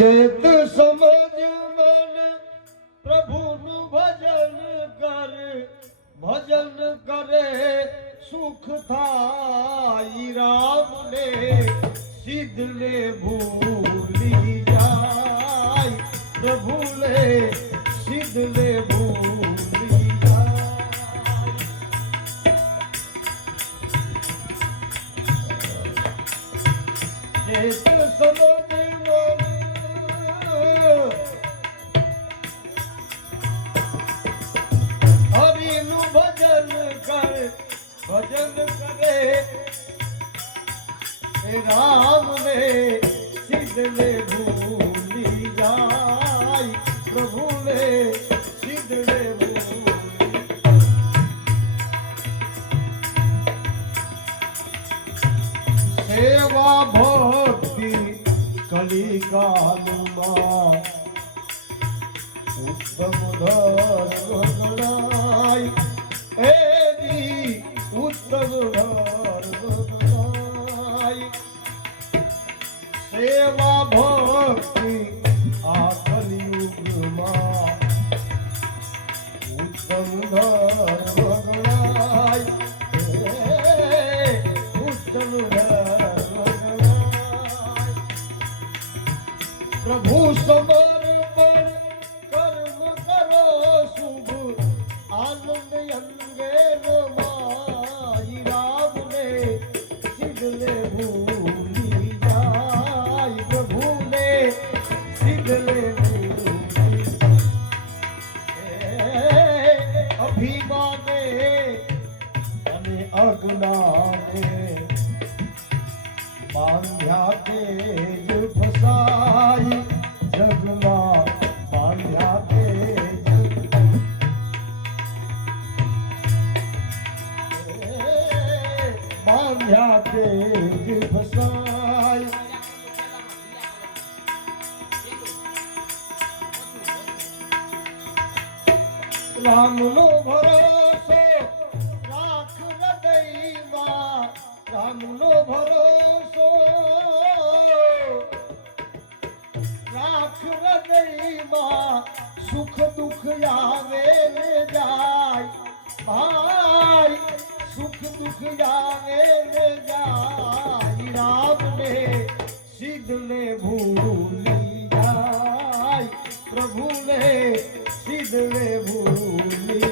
ચેત સમજ મન પ્રભુનું ભજન કર, ભજન કરે સુખ થાય રામને, સિદ્ધને ભૂલી જાય પ્રભુને, સિદ્ધને ભૂલી જાય. ચેત સમજ હરિનું ભજન કર, ભજન કરે રામને, સિદ્ધને ભૂલી જાય પ્રભુને, સિદ્ધને ભૂલી. સેવા ભક્તિ કલિકાલમાં ઉત્તમ ધર્મ ગણાય, એની ઉત્તમ ધર્મ ગણાય. સેવા ભક્તિ આ કલિયુગમાં ઉત્તમ ધર્મ ગણાય, ઉત્તમ ધર્મ ગણાય. પ્રભુ સમર્પણ કર્મ કરો શુભ, આનંદ અંગે રમાઈ રામને, સિદ્ધને ભૂલી જાય પ્રભુને, સિદ્ધને ભૂલી. અભિમાને અને અજ્ઞાને બાંધ્યા તેજ ફસાઈ, જગમાં બાંધ્યા તેજ, બાંધ્યા તેજ ફસાઈ. રામનો ભરોસો રાખ હૃદયમાં, રામનો ભરોસો રાખ હૃદયમાં, સુખ દુઃખ આવે ને જાય ભાઈ, સુખ દુઃખ આવે ને જાય રામને, સિદ્ધને ભૂલી જાય પ્રભુને, સિદ્ધને ભૂલી.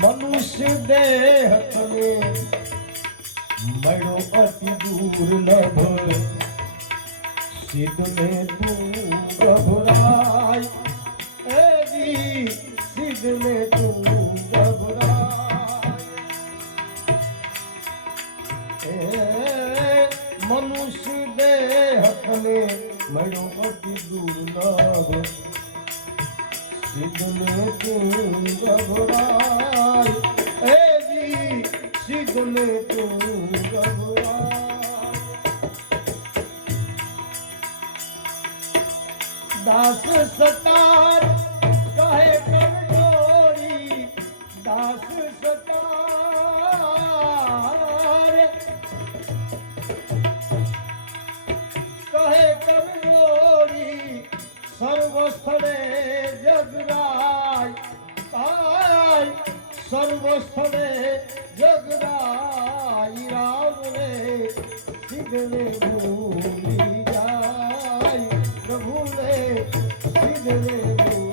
મનુષ્ય દેહ તને મળ્યો અતિ દુર્લભ, સિદ્ધને તું ગભરાય, એવી સિદ્ધને તું ગભરાય. મનુષ્ય દેહ તને મળ્યો અતિ દુર્લભ, સિદ્ધને તું ગભરાય, એવી સિદ્ધને તું ગભરાય. દાસ સતાર કહે કમજોરી, દાસ સતાર કહે કમજોરી, સર્વ સ્થળે જગરાય કાય, સર્વ સ્થળે જગરાય રામને, સિદ્ધને ભૂલી જાય પ્રભુને, સિદ્ધને ભૂલી.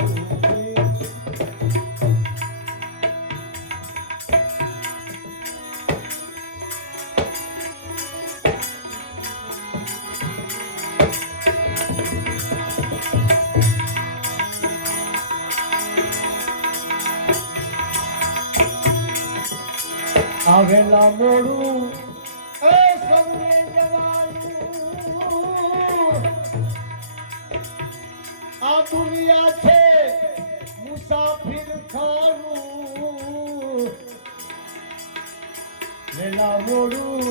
આવેલા મોડું એ સૌને જવાનું, આ દુનિયા છે મુસાફિર ખાનું. વેલા મોડું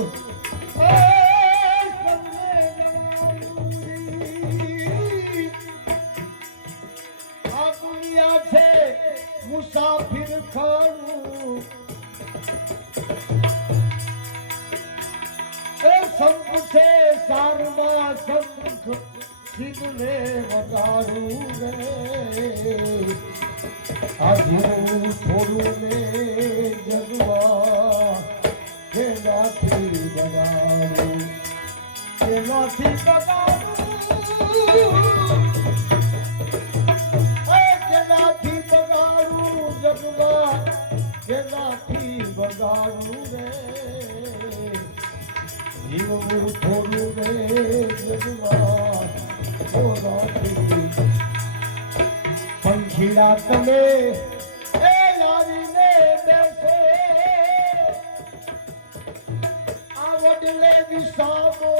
એ સૌને જવાનું, આ દુનિયા છે મુસાફિર ખાનું. સંપ છે સારમાં શંખ સિદ્ધને વગાડું રે આ જીવું થોડું ને જગવા કેનાથી બગાડું કેનાથી બગાડું કેનાથી બગાડું જગવા કેનાથી બગાડું રે જીવું થોડું રે જગવા કેનાથી પંખીડા તમે એ લાવીને બેસો આ વડલે વિસામો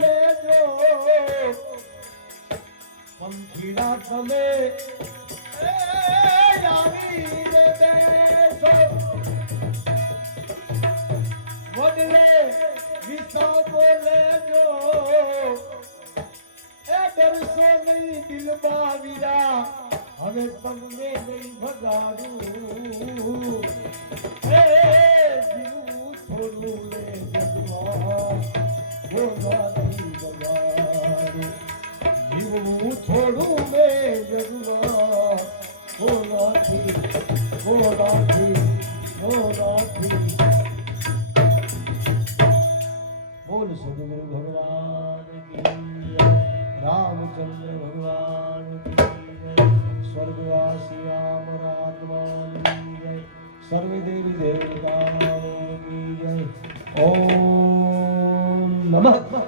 લેજો પંખીડા તમે એ લાવીને બેસો વડલે વિસામો લેજો એ ડરશો નહીં દિલમાં વીરા હવે તમને નહીં ભગાડું હે જીવું થોડું લે જગવા બોલાથી બગાડું જીવું થોડું લે જગવા બોલાથી બોલાથી બોલાથી બોલ સદગુરુ ભગવાન કી રામચંદ્ર ભગવાન કી स्वर्गवासी आत्मानी जय सर्व देवी देवताओं की जय ओम नमः